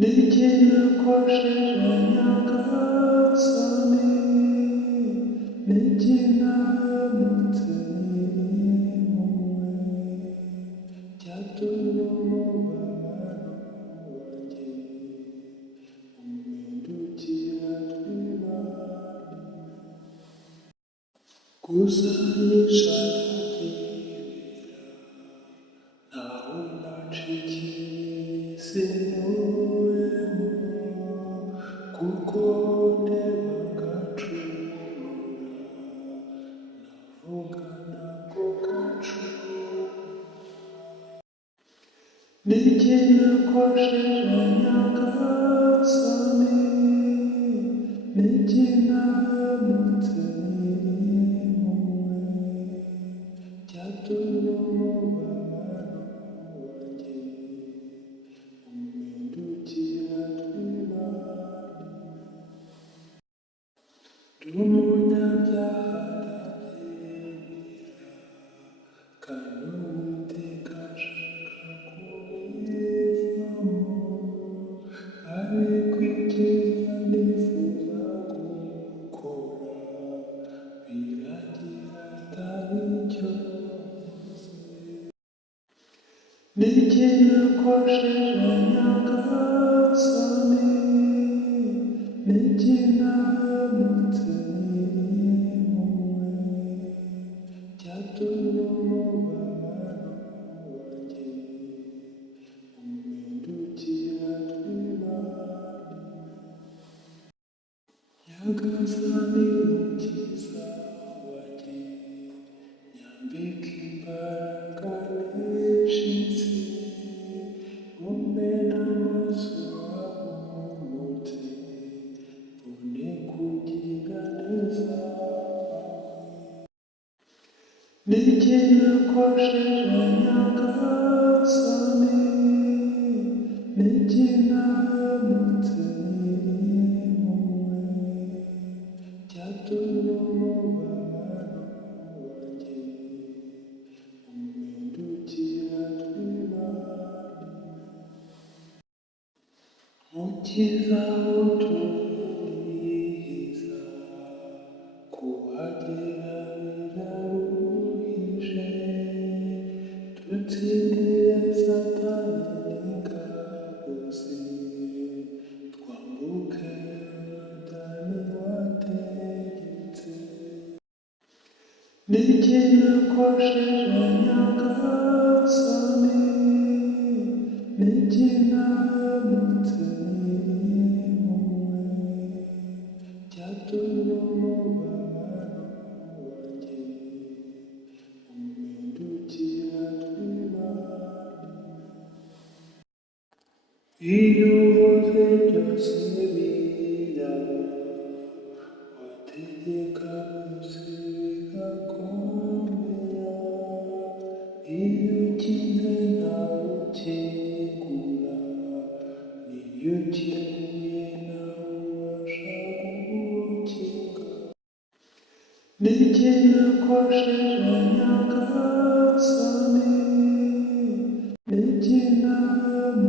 Nikinakosheje nyagasani, nikinamutse impuhwe, cyatumye umubabaro wanjye umpindukira twibane, gusa yishakira ntawe nacikiye sinuyemo, kuko ndeba agacumura navuga nako gacumura. Nikinakosheje nyagasani, nikinamutse impuhwe, cyatumye umubabaro wanjye umpindukira twibane, ndi umunyabyaha ndabyemera, kandi Uwiteka ashaka kubivamo, ariko icyiza nifuza gukora biragira atari cyo nkoze. Nikinakosheje nyagasani, nikinamutse impuhwe, cyatumye umubabaro wanjye umpindukira twibane, nyagasani mukiza wanjye, nyambika imbaraga nishitse, umena amaso ahumutse, mbone kugira neza kwawe. Nikinakosheje nyagasani, nikinamutse impuhwe, cyatumye umubabaro wanjye umpindukira twibane, mukiza uturiza, kuhagera biraruhije, dutsindire satani n'ingabo ze, twambuke yorodani wategetse. Nikinakosheje nyagasani, nikinamutse impuhwe, cyatumye umubabaro wanjye umpindukira twibane, iyo uvuze byose biraba, wategeka byose bigakomera, iyo ukinze ntawe ukingura, n'iyo ukinguye ntawe ubasha kugukinga. Nikinakosheje nyagasani, nikinamutse